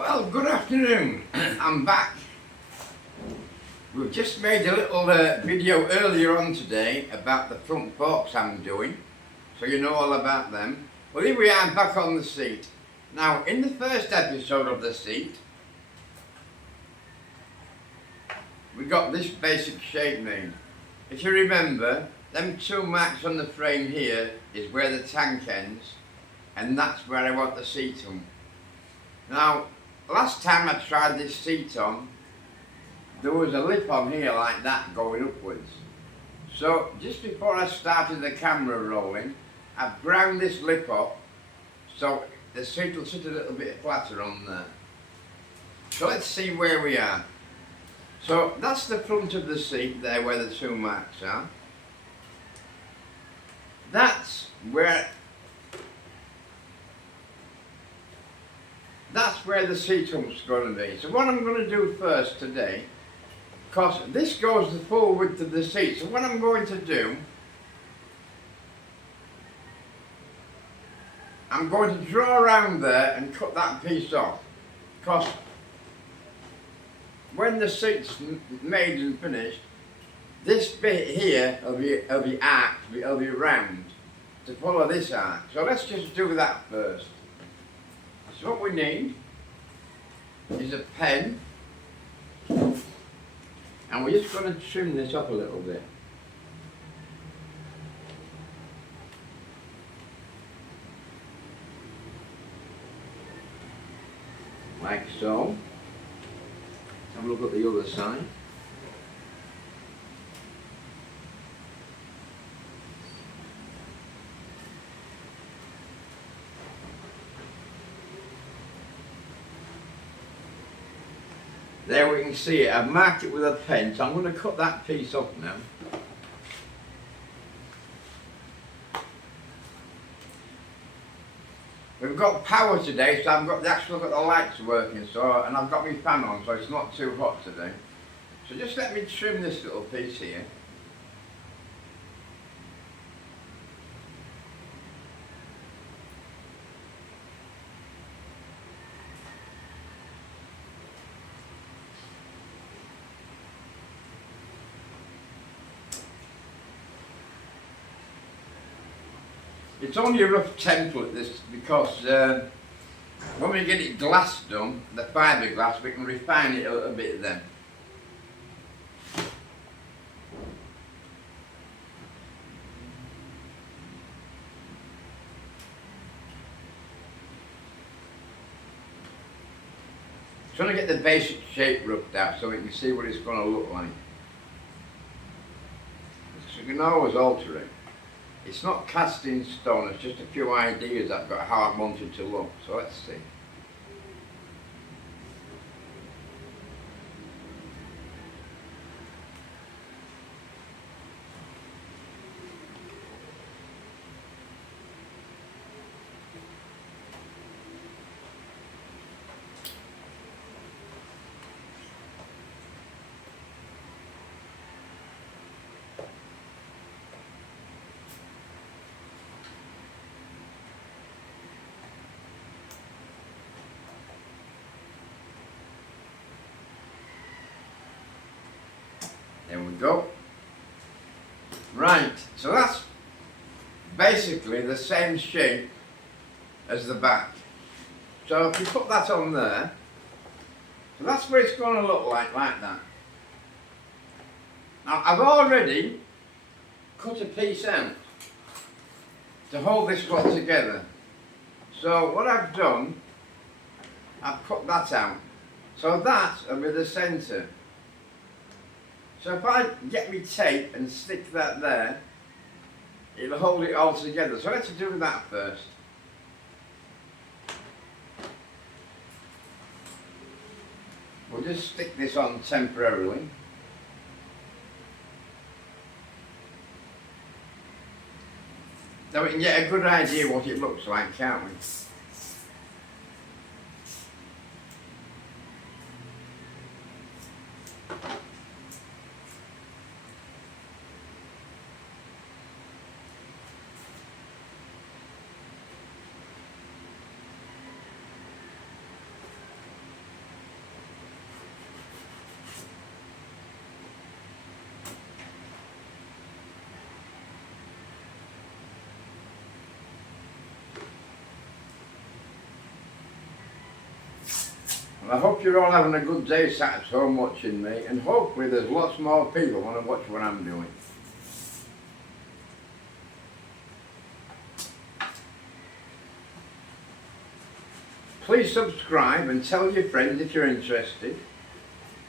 Well, good afternoon. I'm back. We've just made a little video earlier on today about the front forks I'm doing, so you know all about them. Well, here we are back on the seat. Now, in the first episode of the seat, we got this basic shape made. If you remember, them two marks on the frame here is where the tank ends, and that's where I want the seat on. Now, last time I tried this seat on, there was a lip on here like that going upwards. So just before I started the camera rolling, I've ground this lip off so the seat will sit a little bit flatter on there. So let's see where we are. So that's the front of the seat there where the two marks are. That's where the seat hump's going to be. So what I'm going to do first today, because this goes the full width of the seat, so what I'm going to do, I'm going to draw around there and cut that piece off. Because when the seat's made and finished, this bit here will be arched, it'll be round to follow this arc. So let's just do that first. So what we need is a pen, and we're just going to trim this up a little bit. Like so. Have a look at the other side. There we can see it. I've marked it with a pen, so I'm going to cut that piece off now. We've got power today, so I've got the lights working, so, and I've got my fan on, so it's not too hot today. So just let me trim this little piece here. It's only a rough template this because when we get it glass done, the fiberglass, we can refine it a little bit then. Trying to get the basic shape rubbed out so we can see what it's going to look like. So we can always alter it. It's not cast in stone, it's just a few ideas I've got how I want it to look, so let's see. There we go. Right, so that's basically the same shape as the back. So if you put that on there, so that's what it's going to look like that. Now I've already cut a piece out to hold this lot together. So what I've done, I've cut that out. So that will be the centre. So if I get me tape and stick that there, it'll hold it all together. So let's do that first. We'll just stick this on temporarily. Now we can get a good idea what it looks like, can't we? I hope you're all having a good day sat at home watching me, and hopefully there's lots more people want to watch what I'm doing. Please subscribe and tell your friends if you're interested.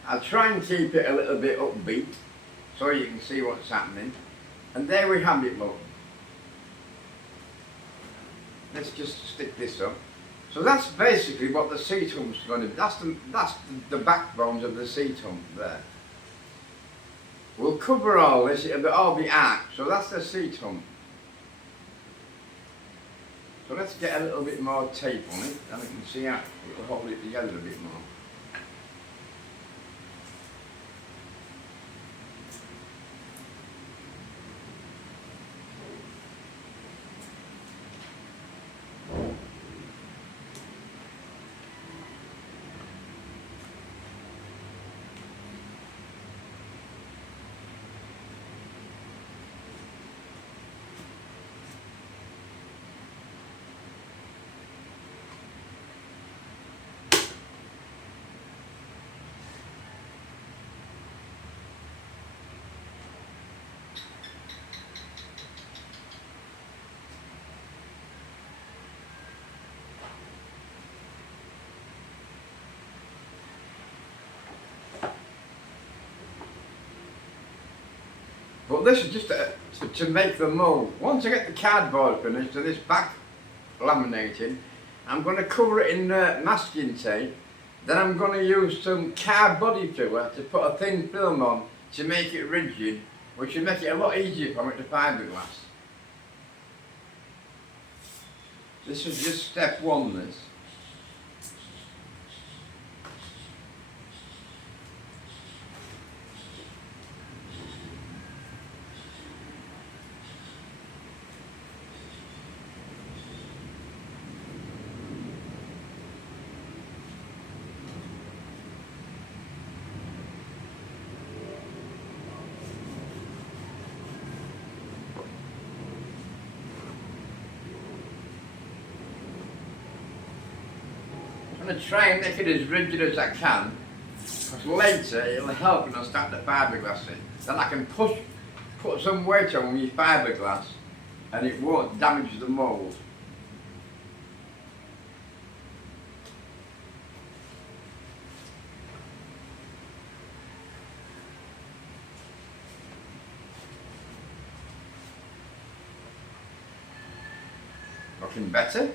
I'll try and keep it a little bit upbeat so you can see what's happening. And there we have it, look. Let's just stick this up. So that's basically what the seat hump's going to be. That's the backbones of the seat hump there. We'll cover all this, it'll all be arched. So that's the seat hump. So let's get a little bit more tape on it, and we can see how it'll hold it together a bit more. But this is just to make the mould. Once I get the cardboard finished and this back laminated, I'm going to cover it in masking tape. Then I'm going to use some car body filler to put a thin film on to make it rigid, which will make it a lot easier for me to fiberglass. This is just step one, this. I'm going to try and make it as rigid as I can, because later it'll help when I start the fiberglass in. Then I can put some weight on with fiberglass and it won't damage the mould. Looking better?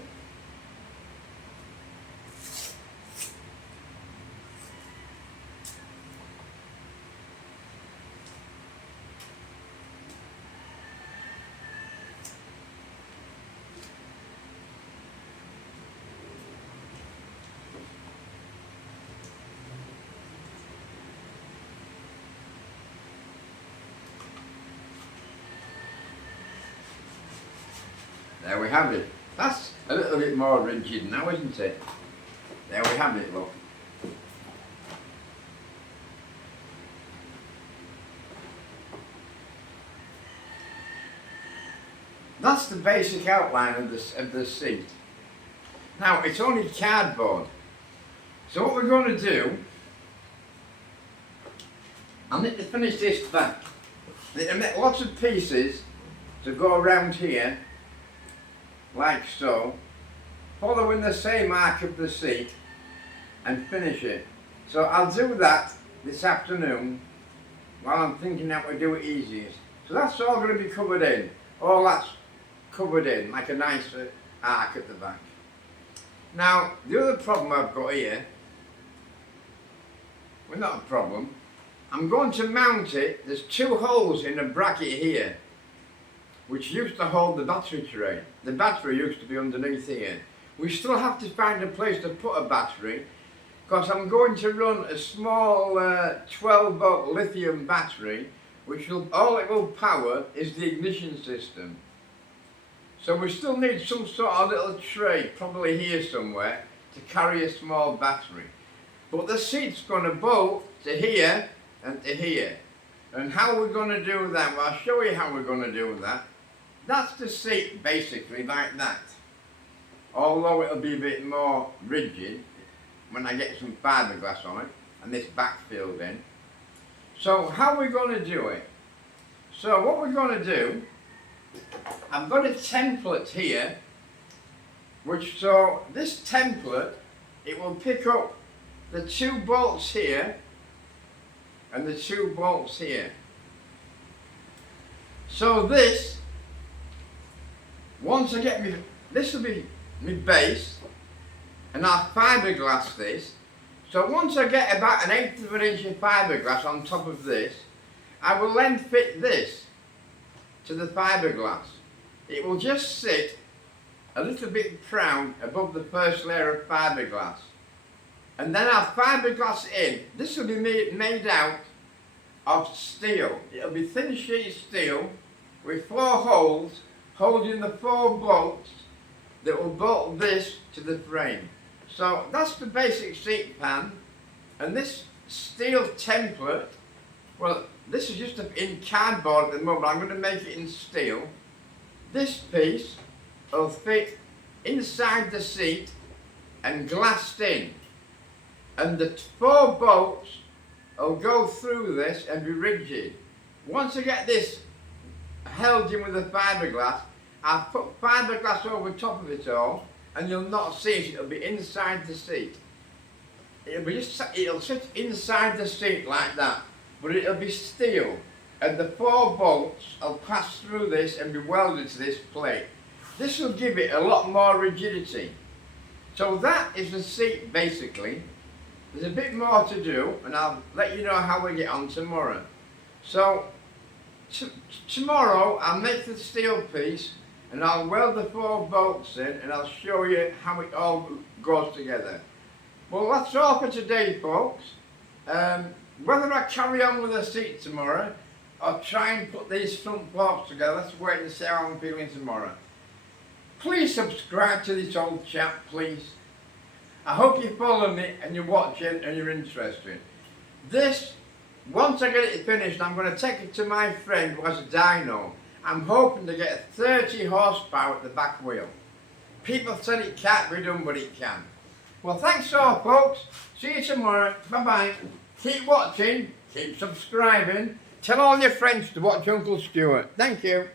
There we have it. That's a little bit more rigid now, isn't it? There we have it, look. That's the basic outline of the seat. Now, it's only cardboard. So what we're going to do, I need to finish this back. I need to make lots of pieces to go around here, like so, following the same arc of the seat, and finish it. So I'll do that this afternoon while I'm thinking how to do it easiest. So that's all going to be covered in. All that's covered in, like a nice arc at the back. Now, the other problem I've got here, well, not a problem, I'm going to mount it. There's two holes in a bracket here, which used to hold the battery tray. The battery used to be underneath here. We still have to find a place to put a battery, because I'm going to run a small 12-volt lithium battery, which all it will power is the ignition system. So we still need some sort of little tray, probably here somewhere, to carry a small battery. But the seat's going to bolt to here and to here. And how we're going to do that, well, I'll show you how we're going to do that. That's the seat, basically, like that. Although it'll be a bit more rigid, when I get some fiberglass on it and this back filled in. So how are we going to do it? So what we're going to do, I've got a template here, so this template, it will pick up the 2 bolts here and the 2 bolts here. So this, once I get me, this will be my base, and I'll fiberglass this. So once I get about 1/8 of an inch of fiberglass on top of this, I will then fit this to the fiberglass. It will just sit a little bit proud above the first layer of fiberglass. And then I'll fiberglass in. This will be made out of steel. It'll be thin sheet steel with 4 holes holding the 4 bolts that will bolt this to the frame. So that's the basic seat pan, and this steel template, well, this is just in cardboard at the moment. I'm going to make it in steel. This piece will fit inside the seat and glassed in, and the 4 bolts will go through this and be rigid. Once I get this held in with the fiberglass, I'll put fiberglass over top of it all, and you'll not see it. It'll be inside the seat. It'll sit inside the seat like that, but it'll be steel, and the 4 bolts will pass through this and be welded to this plate. This will give it a lot more rigidity. So that is the seat basically. There's a bit more to do, and I'll let you know how we get on tomorrow. So tomorrow I'll make the steel piece, and I'll weld the 4 bolts in, and I'll show you how it all goes together. Well, that's all for today, folks. Whether I carry on with the seat tomorrow or try and put these front forks together, let's wait and see how I'm feeling tomorrow. Please subscribe to this old chap, please. I hope you follow me and you're watching and you're interested. This, once I get it finished, I'm going to take it to my friend who has a dyno. I'm hoping to get 30 horsepower at the back wheel. People said it can't be done, but it can. Well, thanks all, folks. See you tomorrow. Bye-bye. Keep watching, keep subscribing. Tell all your friends to watch Uncle Stuart. Thank you.